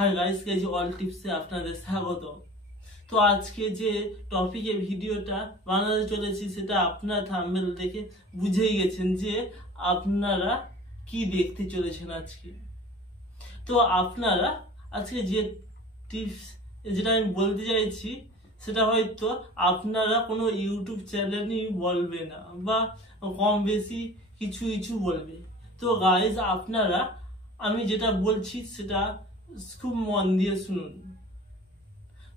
Hi guys, KG all টিপসে আপনাদের স্বাগত। তো আজকে যে টপিকে ভিডিওটা বানাতে চলেছি সেটা আপনারা থাম্বনেল দেখে বুঝেই গেছেন যে আপনারা কি দেখতে চলেছেন আজকে। তো আপনারা আজকে যে টিপস যেটা আমি বলতে চাইছি সেটা হয়তো আপনারা কোনো ইউটিউব চ্যানেলই বলবে না বা কম বেশি কিছু কিছু বলবে। তো গাইস, আপনারা আমি যেটা বলছি সেটা খুব মন দিয়ে শুনুন।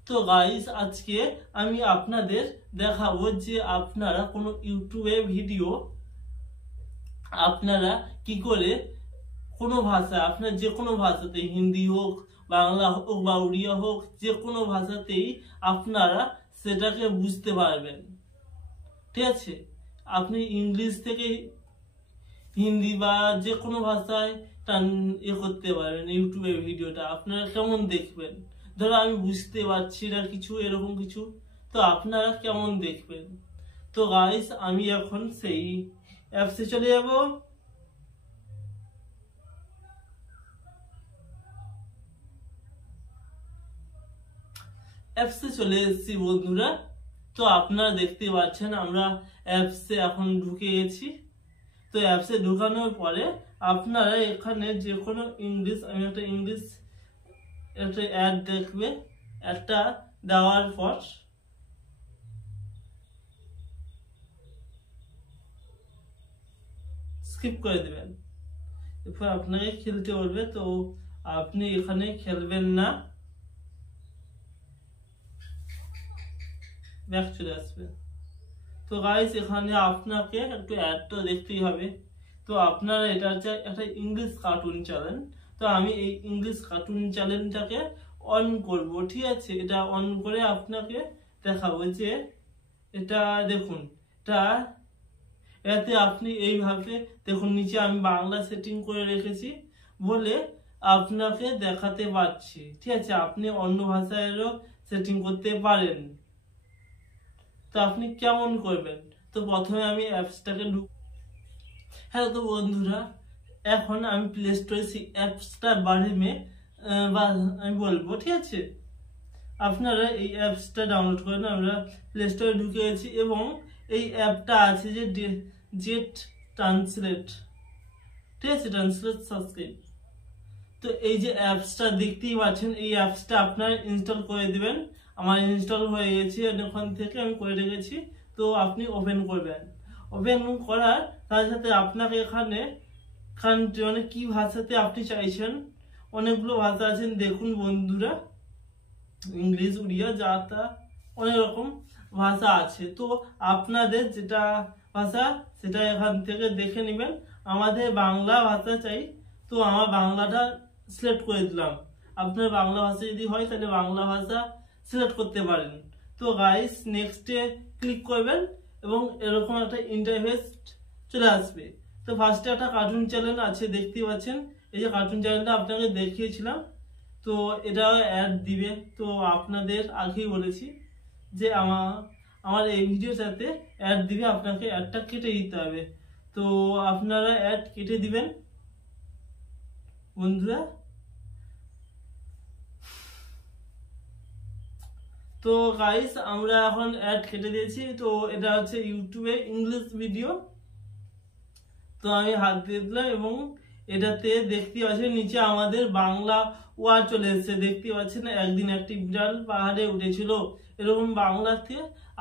তো গাইস, আজকে আমি আপনাদের দেখাবো যে আপনারা কোনো ইউটিউবে ভিডিও আপনারা কি করে কোনো ভাষা, আপনার যে কোনো ভাষাতে, হিন্দি হোক, বাংলা হোক বা উড়িয়া হোক, যে কোনো ভাষাতেই আপনারা সেটাকে বুঝতে পারবেন। ঠিক আছে, আপনি ইংলিশ থেকে হিন্দি বা যে কোনো ভাষায় করতে পারবেন। ইউটিউবে ভিডিওটা আপনারা কেমন দেখবেন, ধরো আমি বুঝতে পারছি না কিছু, এরকম কিছু, তো আপনারা কেমন দেখবেন। তো গাইস, আমি এখন সেই অ্যাপসে চলে যাব। অ্যাপসে চলে এসেছি বন্ধুরা। তো আপনারা দেখতে পাচ্ছেন আমরা অ্যাপসে এখন ঢুকে গেছি। তো অ্যাপসে ঢোকানোর পরে আপনারা এখানে যে কোনো ইংলিশ, আমি একটা ইংলিশ একটা অ্যাড দেখবে, একটা দেওয়ার পর স্কিপ করে দেবেন। এরপর আপনাকে খেলতে বলবে, তো আপনি এখানে খেলবেন না, ব্যাক চলে আসবে। তো গাইস, এখানে আপনাকে একটু অ্যাডটা দেখতেই হবে। তো আপনারা এটা হচ্ছে একটা ইংলিশ কার্টুন চ্যানেল। তো আমি এই ইংলিশ কার্টুন চ্যানেলটাকে অন করব। ঠিক আছে, এটা অন করে আপনাকে দেখাবো যে এটা দেখুন, এতে আপনি এইভাবে দেখুন, নিচে আমি বাংলা সেটিং করে রেখেছি বলে আপনাকে দেখাতে পারছি। ঠিক আছে, আপনি অন্য ভাষায়ও সেটিং করতে পারেন। তো আপনি কেমন করবেন, তো প্রথমে আমি অ্যাপসটাকে হ্যাঁ, তো বন্ধুরা এখন আমি প্লে স্টোরে সেই অ্যাপসটা বারে বা আমি বলবো। ঠিক আছে, আপনারা এই অ্যাপসটা ডাউনলোড করেন। আমরা প্লে স্টোরে ঢুকে গেছি এবং এই অ্যাপটা আছে যে জেট ট্রান্সলেট। ঠিক আছে, ট্রান্সলেট সাবস্ক্রাইব। তো এই যে অ্যাপসটা দেখতেই পাচ্ছেন, এই অ্যাপসটা আপনারা ইনস্টল করে দিবেন। আমার ইনস্টল হয়ে গেছে, ওখান থেকে আমি করে রেখেছি। তো আপনি ওপেন করবেন। ওপেন করার সাথে সাথে আপনাকে এখানে কান্ট্রি মানে কি ভাষাতে আপনি চাইছেন, অনেকগুলো ভাষা আছেন দেখুন বন্ধুরা, ইংলিশ, উড়িয়া, যা তা অনেক রকম ভাষা আছে। তো আপনাদের যেটা ভাষা সেটা এখান থেকে দেখে নেবেন। আমাদের বাংলা ভাষা চাই, তো আমার বাংলাটা সিলেক্ট করে দিলাম। আপনার বাংলা ভাষা যদি হয় তাহলে বাংলা ভাষা সিলেক্ট করতে পারেন। তো গাইস, নেক্সটে ক্লিক করবেন এবং এরকম একটা ইন্টারফেস চলে আসবে। তো ফার্স্টে একটা কার্টুন চ্যানেল আছে, দেখতে পাচ্ছেন। এই যে কার্টুন চ্যানেলটা আপনাকে দেখিয়েছিলাম, তো এটা অ্যাড দিবে। তো আপনাদের আগেই বলেছি যে আমার এই ভিডিওর সাথে অ্যাড দিবে, আপনাকে অ্যাডটা কেটে দিতে হবে। তো আপনারা অ্যাড কেটে দিবেন বন্ধুরা। তো গাইস, আমরা এখন অ্যাড কেটে দিয়েছি। তো এটা হচ্ছে ইউটিউবে ইংলিশ ভিডিও। তো আমি হাত দিয়ে দিলাম এবং এটাতে দেখতে পাচ্ছেন নিচে আমাদের বাংলা ওয়ার্ড চলে এসেছে। দেখতে পাচ্ছেন, একদিন একটি বিড়াল পাহাড়ে উঠেছিল, এরকম বাংলাতে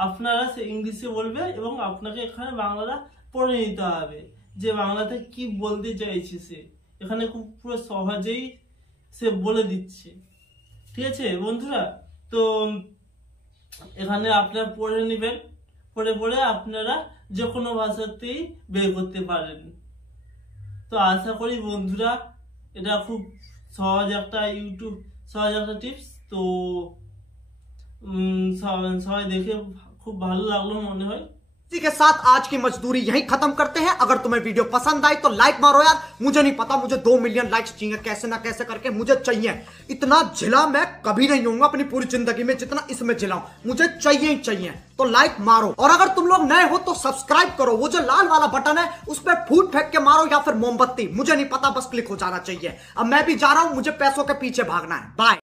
আপনারা সে ইংলিশে বলবে এবং আপনাকে এখানে বাংলাটা পড়ে নিতে হবে যে বাংলাতে কি বলতে চাইছে সে। এখানে খুব পুরো সহজেই সে বলে দিচ্ছে। ঠিক আছে বন্ধুরা, তো এখানে আপনারা পড়ে নেবেন, পড়ে পড়ে আপনারা যে কোনো ভাষাতেই বের করতে পারেন। তো আশা করি বন্ধুরা এটা খুব সহজ একটা টিপস। তো সবাই দেখে খুব ভালো লাগলো মনে হয়। इसी के साथ आज की मजदूरी यहीं खत्म करते हैं। अगर तुम्हें वीडियो पसंद आई तो लाइक मारो यार। मुझे नहीं पता, मुझे 2 मिलियन लाइक्स चाहिए, कैसे ना कैसे करके मुझे चाहिए। इतना झिला मैं कभी नहीं होऊंगा अपनी पूरी जिंदगी में जितना इसमें झिलाऊं, मुझे चाहिए ही चाहिए। तो लाइक मारो, और अगर तुम लोग नए हो तो सब्सक्राइब करो। वो जो लाल वाला बटन है उस पर फूट फेंक के मारो या फिर मोमबत्ती, मुझे नहीं पता, बस क्लिक हो जाना चाहिए। अब मैं भी जा रहा हूं, मुझे पैसों के पीछे भागना है। बाय।